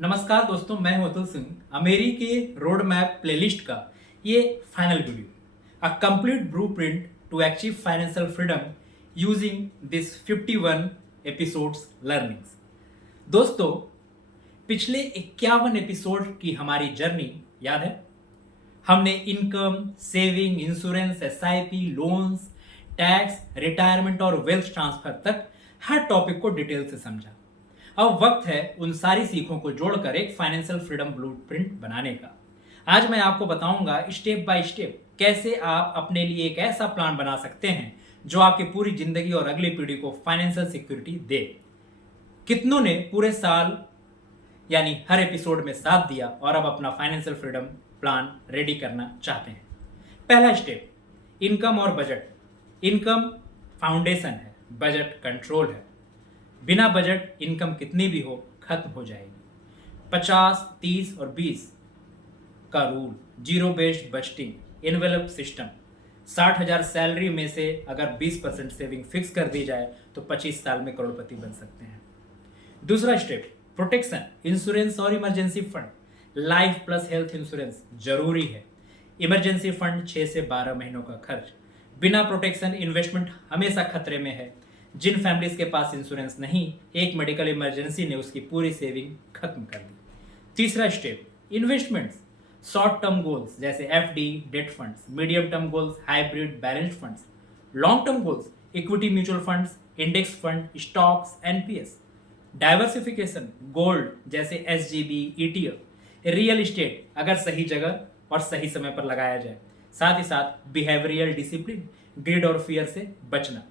नमस्कार दोस्तों, मैं हूं अतुल सिंह। अमेरी के रोड मैप प्लेलिस्ट का ये final video, a complete blueprint to achieve financial freedom using this 51 episodes learnings. दोस्तों, पिछले 51 एपिसोड की हमारी जर्नी याद है? हमने income, saving, insurance, SIP, loans, tax, retirement और वेल्थ ट्रांसफर तक हर टॉपिक को डिटेल से समझा। अब वक्त है उन सारी सीखों को जोड़कर एक फाइनेंशियल फ्रीडम ब्लूप्रिंट बनाने का। आज मैं आपको बताऊंगा स्टेप बाय स्टेप कैसे आप अपने लिए एक ऐसा प्लान बना सकते हैं जो आपकी पूरी जिंदगी और अगली पीढ़ी को फाइनेंशियल सिक्योरिटी दे। कितनों ने पूरे साल यानी हर एपिसोड में साथ दिया और अब अपना फाइनेंशियल फ्रीडम प्लान रेडी करना चाहते हैं। पहला स्टेप, इनकम और बजट। इनकम फाउंडेशन है, बजट कंट्रोल है। बिना बजट इनकम कितनी भी हो खत्म हो जाएगी। 50, 30 और 20 का rule, zero based budgeting, envelope system. 60,000 salary में से अगर 20% सेविंग फिक्स कर दी जाए तो 25 साल में करोड़पति बन सकते हैं। दूसरा स्टेप, प्रोटेक्शन, इंश्योरेंस और emergency fund. Life plus health insurance जरूरी है। इमरजेंसी फंड 6 से 12 महीनों का खर्च। बिना प्रोटेक्शन इन्वेस्टमेंट हमेशा खतरे में है। जिन फैमिलीज के पास इंश्योरेंस नहीं, एक मेडिकल इमरजेंसी ने उसकी पूरी सेविंग खत्म कर दी। तीसरा step, investments, short term goals जैसे FD, debt funds. Medium term goals, hybrid, balanced funds. Long term goals, equity mutual funds, index fund, stocks, NPS. Diversification, gold जैसे एसजीबी, ईटीएफ। रियल इस्टेट अगर सही जगह और सही समय पर लगाया जाए। साथ ही साथ बिहेवियरल डिसिप्लिन, ग्रिड और फियर से बचना।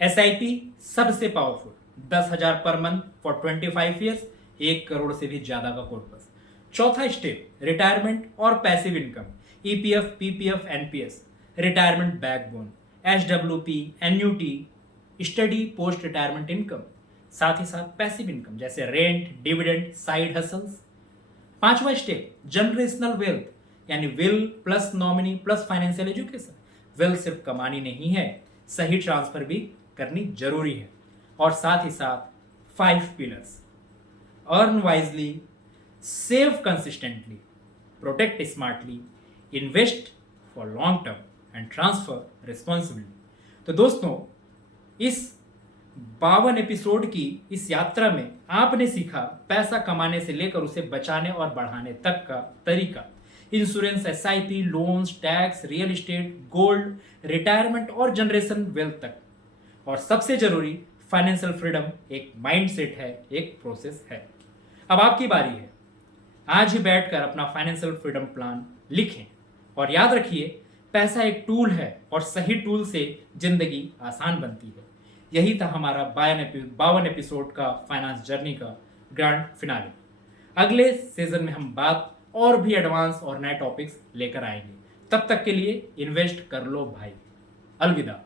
एसआईपी सबसे powerful, 10,000 per month for 25 years, 1 crore से भी ज्यादा का कॉर्पस। चौथा स्टेप, रिटायरमेंट और passive income. EPF, PPF, NPS. Retirement backbone, SWP, annuity, study post retirement income. साथ ही साथ पैसिव इनकम जैसे रेंट, डिविडेंड, साइड हसल्स। पांचवा स्टेप, जनरेशनल वेल्थ यानी will plus nominee plus financial education. Wealth सिर्फ कमानी नहीं है, सही ट्रांसफर भी करनी जरूरी है। और साथ ही साथ 5 pillars, earn wisely, save consistently, protect smartly, invest for long term and transfer responsibility. तो दोस्तों, इस 52 एपिसोड की इस यात्रा में आपने सीखा पैसा कमाने से लेकर उसे बचाने और बढ़ाने तक का तरीका। Insurance, SIP, loans, tax, real estate, gold, retirement और जनरेशन वेल्थ तक। और सबसे जरूरी, फाइनेंशियल फ्रीडम एक माइंडसेट है, एक प्रोसेस है। अब आपकी बारी है। आज ही बैठकर अपना फाइनेंशियल फ्रीडम प्लान लिखें और याद रखिए, पैसा एक टूल है और सही टूल से जिंदगी आसान बनती है। यही था हमारा 52 एपिसोड का फाइनेंस जर्नी का ग्रैंड फिनाले। अगले सीजन में हम बात और भी एडवांस और नए टॉपिक्स लेकर आएंगे। तब तक के लिए इन्वेस्ट कर लो भाई। अलविदा।